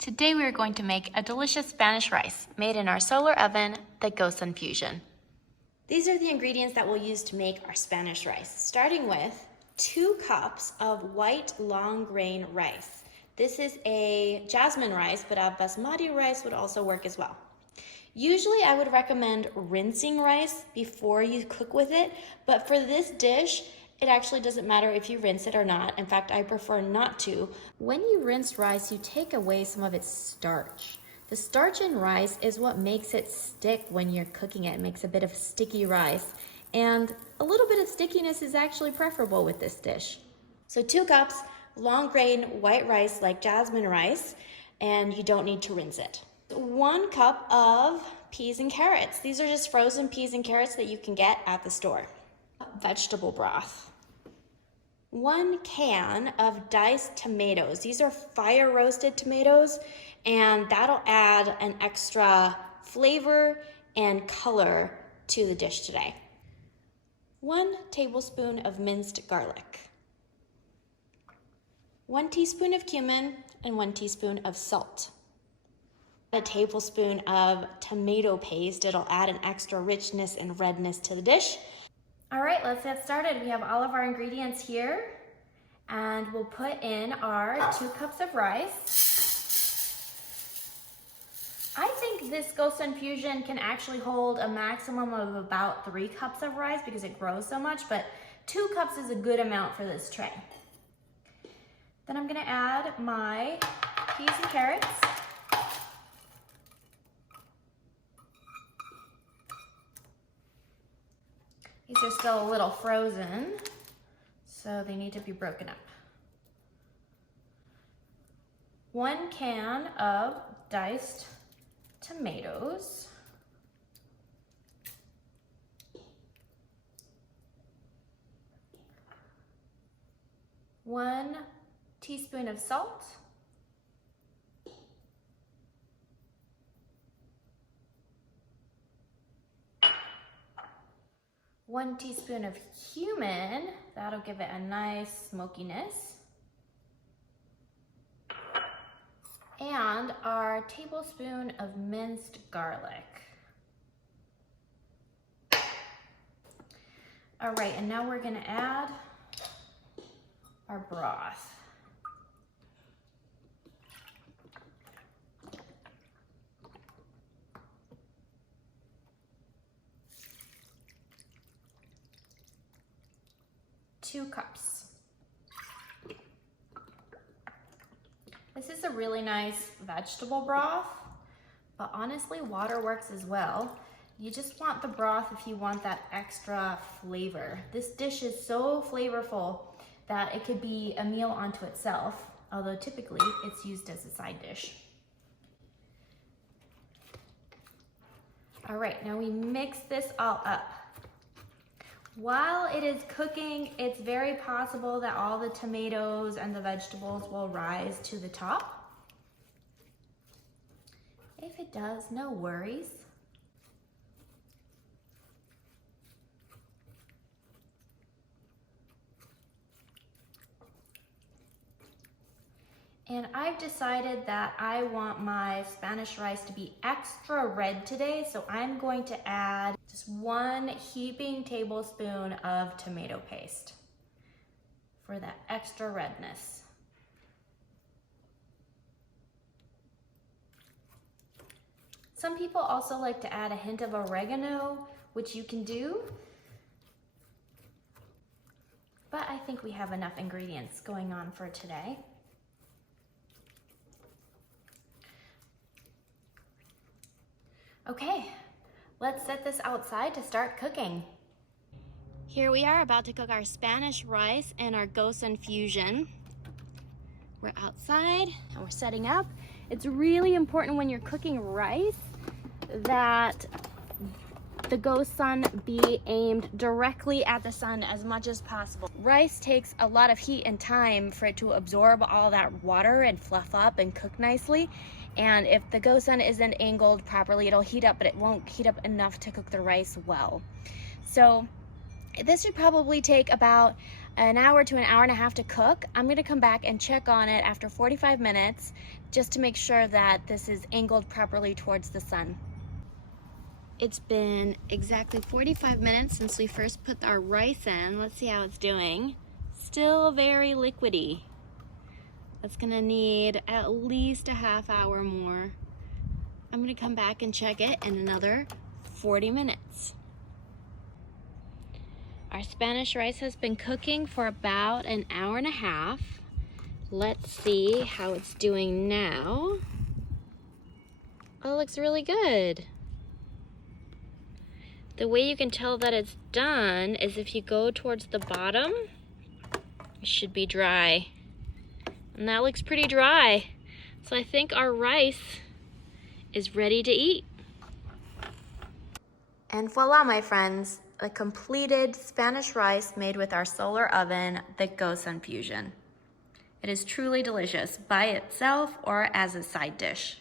Today we are going to make a delicious Spanish rice made in our solar oven, the GoSun Fusion. These are the ingredients that we'll use to make our Spanish rice, starting with 2 cups of white long grain rice. This is a Jasmine rice, but a basmati rice would also work as well. Usually I would recommend rinsing rice before you cook with it, but for this dish, it actually doesn't matter if you rinse it or not. In fact, I prefer not to. When you rinse rice, you take away some of its starch. The starch in rice is what makes it stick when you're cooking it. It makes a bit of sticky rice. And a little bit of stickiness is actually preferable with this dish. So 2 cups, long grain white rice like Jasmine rice, and you don't need to rinse it. 1 cup of peas and carrots. These are just frozen peas and carrots that you can get at the store. Vegetable broth. 1 can of diced tomatoes. These are fire roasted tomatoes, and that'll add an extra flavor and color to the dish today. 1 tablespoon of minced garlic. 1 teaspoon of cumin and 1 teaspoon of salt. A tablespoon of tomato paste. It'll add an extra richness and redness to the dish. All right, let's get started. We have all of our ingredients here, and we'll put in our 2 cups of rice. I think this GoSun Fusion can actually hold a maximum of about 3 cups of rice because it grows so much, but 2 cups is a good amount for this tray. Then I'm gonna add my peas and carrots. These are still a little frozen, so they need to be broken up. 1 can of diced tomatoes. 1 teaspoon of salt. 1 teaspoon of cumin, that'll give it a nice smokiness. And our tablespoon of minced garlic. All right, and now we're gonna add our broth. Two cups. This is a really nice vegetable broth, but honestly, water works as well. You just want the broth if you want that extra flavor. This dish is so flavorful that it could be a meal unto itself, although typically it's used as a side dish. All right, now we mix this all up. While it is cooking, it's very possible that all the tomatoes and the vegetables will rise to the top. If it does, no worries. And I've decided that I want my Spanish rice to be extra red today, so I'm going to add just 1 heaping tablespoon of tomato paste for that extra redness. Some people also like to add a hint of oregano, which you can do, but I think we have enough ingredients going on for today. Okay, let's set this outside to start cooking. Here we are about to cook our Spanish rice and our GoSun Fusion. We're outside and we're setting up. It's really important when you're cooking rice that the GoSun be aimed directly at the sun as much as possible. Rice takes a lot of heat and time for it to absorb all that water and fluff up and cook nicely. And if the GoSun isn't angled properly, it'll heat up, but it won't heat up enough to cook the rice well. So this should probably take about an hour to an hour and a half to cook. I'm gonna come back and check on it after 45 minutes just to make sure that this is angled properly towards the sun. It's been exactly 45 minutes since we first put our rice in. Let's see how it's doing. Still very liquidy. That's gonna need at least a half hour more. I'm gonna come back and check it in another 40 minutes. Our Spanish rice has been cooking for about an hour and a half. Let's see how it's doing now. Oh, it looks really good. The way you can tell that it's done is if you go towards the bottom, it should be dry. And that looks pretty dry. So I think our rice is ready to eat. And voila, my friends, a completed Spanish rice made with our solar oven, the GoSun Fusion. It is truly delicious by itself or as a side dish.